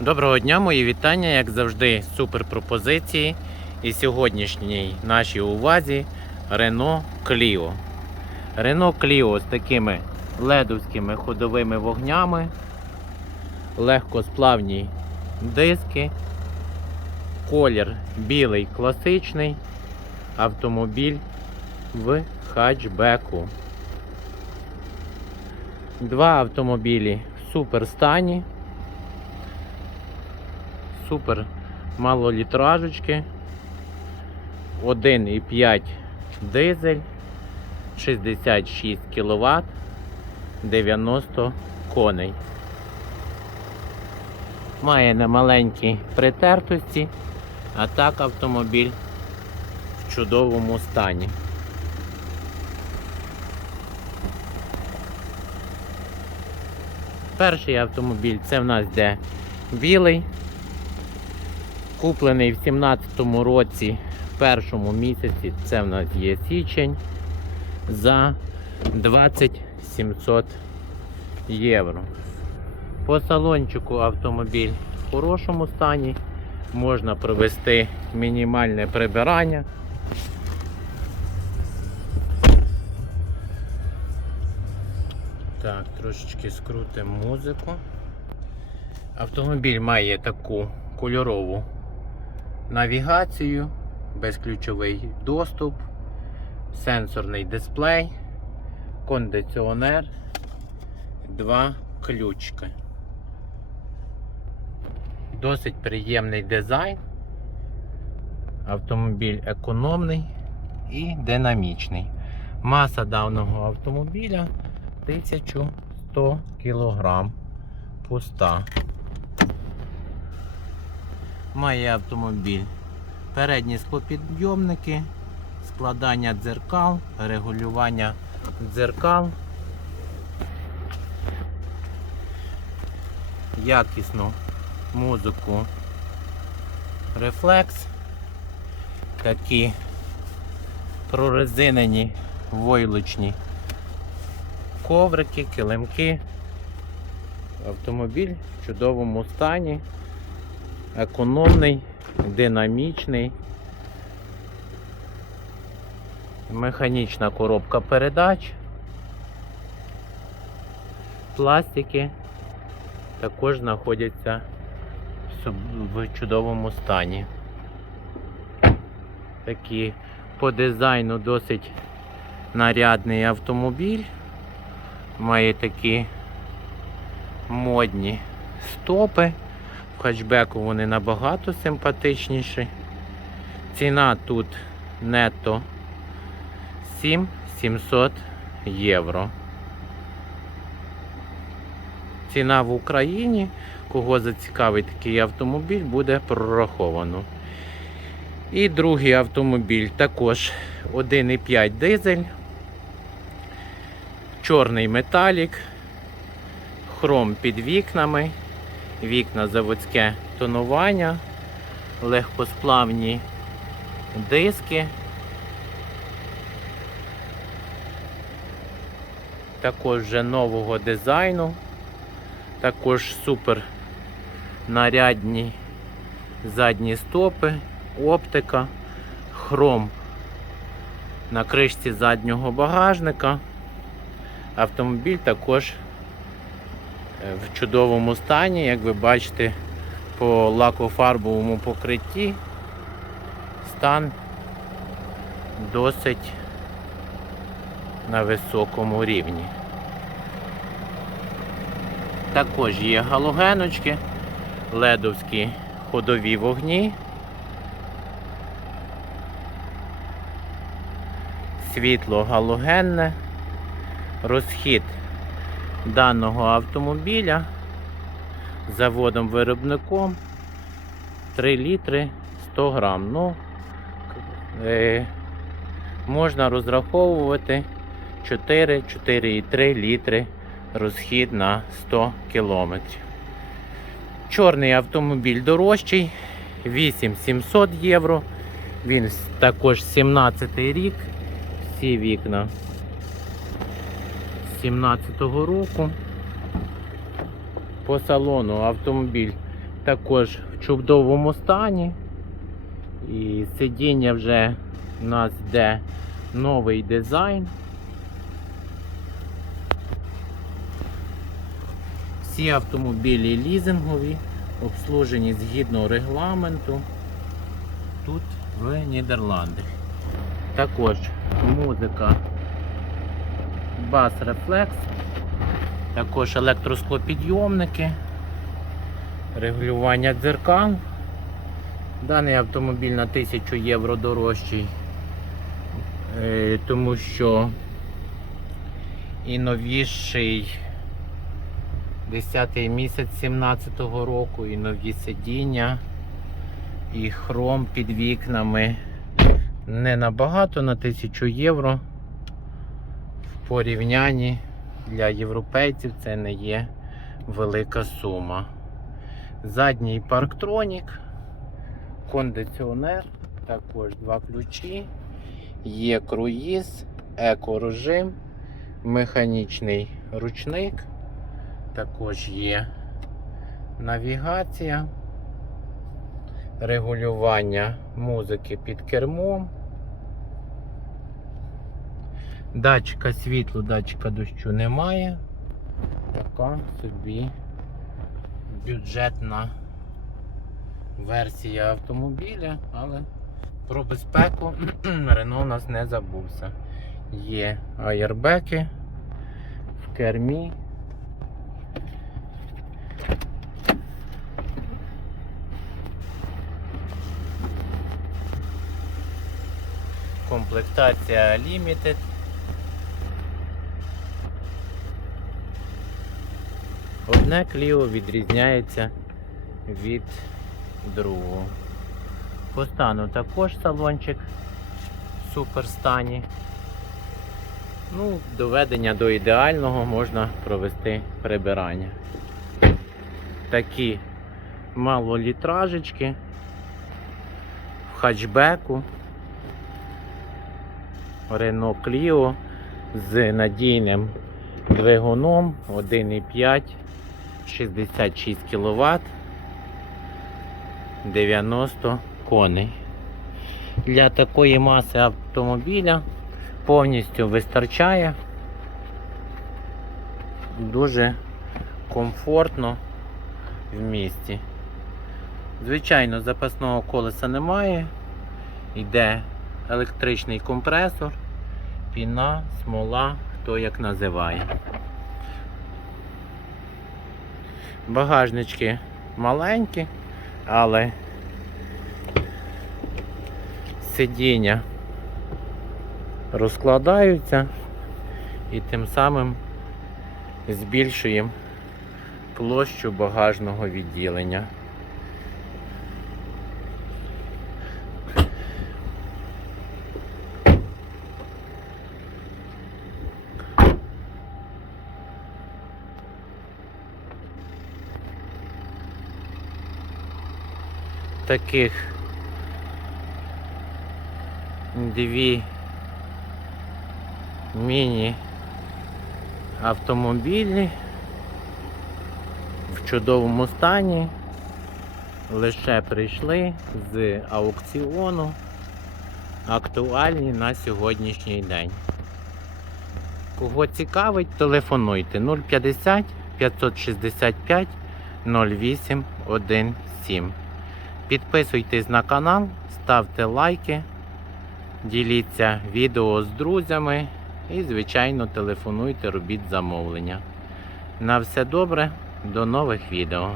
Доброго дня, мої вітання, як завжди, супер пропозиції. І сьогоднішній нашій увазі Renault Clio. Renault Clio з такими ледовськими ходовими вогнями, легкосплавні диски, колір білий класичний, автомобіль в хатчбеку. Два автомобілі в супер стані супер малолітражечки. 1,5 дизель, 66 кВт, 90 коней. Має немаленькі притертості, а так автомобіль в чудовому стані. Перший автомобіль це в нас де білий, Куплений в 17-му році, в першому місяці, це в нас є січень, за 20 700 євро. По салончику автомобіль в хорошому стані. Можна провести мінімальне прибирання. Так, трошечки скрутимо музику. Автомобіль має таку кольорову навігацію, безключовий доступ, сенсорний дисплей, кондиціонер, два ключки. Досить приємний дизайн. Автомобіль економний і динамічний. Маса даного автомобіля 1100 кг пуста. Має автомобіль. Передні склопідйомники, складання дзеркал, регулювання дзеркал, якісну музику, рефлекс, такі прорезинені войлочні коврики, килимки. Автомобіль в чудовому стані економний, динамічний, механічна коробка передач, пластики також знаходяться в чудовому стані. Такі по дизайну досить нарядний автомобіль. Має такі модні стопи. В хатчбеку вони набагато симпатичніші. Ціна тут нетто 7700 євро. Ціна в Україні, кого зацікавить такий автомобіль, буде прораховано. І другий автомобіль також 1,5 дизель, чорний металік, хром під вікнами вікна заводське тонування, легкосплавні диски. Також вже нового дизайну, також супер нарядні задні стопи, оптика, хром на кришці заднього багажника. Автомобіль також в чудовому стані, як ви бачите, по лакофарбовому покритті. Стан досить на високому рівні. Також є галогеночки, ледовські ходові вогні, світло галогенне, розхід даного автомобіля заводом виробником 3 літри 100 грам. Ну, е, можна розраховувати 4-4,3 літри розхід на 100 кілометрів. Чорний автомобіль дорожчий, 8700 євро. Він також 17 рік, всі вікна 17-го року. По салону автомобіль також в чудовому стані. І сидіння вже у нас йде новий дизайн. Всі автомобілі лізингові, обслужені згідно регламенту тут в Нідерландах. Також музика Bass Reflex, також електросклопідйомники, регулювання дзеркал. Даний автомобіль на 1000 євро дорожчий, е, тому що і новіший 10 місяць 17-го року, і нові сидіння, і хром під вікнами не набагато на 1000 євро. Порівнянні для європейців це не є велика сума. Задній парктронік, кондиціонер, також два ключі, є круїз, екорежим, механічний ручник, також є навігація, регулювання музики під кермом. Датчика світлу, датчика дощу немає. Така собі бюджетна версія автомобіля, але про безпеку Рено у нас не забувся. Є аєрбеки в кермі. Комплектація Limited. Одне Кліо відрізняється від другого. По стану також салончик в супер стані. Ну, доведення до ідеального можна провести прибирання. Такі малолітражечки в хатчбеку. Renault Clio з надійним двигуном 1,5 66 кВт 90 коней. Для такої маси автомобіля повністю вистачає. Дуже комфортно в місті. Звичайно, запасного колеса немає. Йде електричний компресор, піна, смола, хто як називає. Багажнички маленькі, але сидіння розкладаються і тим самим збільшуємо площу багажного відділення. Таких дві міні автомобілі в чудовому стані. Лише прийшли з аукціону, актуальні на сьогоднішній день. Кого цікавить, телефонуйте 050 565 0817. Підписуйтесь на канал, ставте лайки, діліться відео з друзями і, звичайно, телефонуйте, робіть замовлення. На все добре, до нових відео.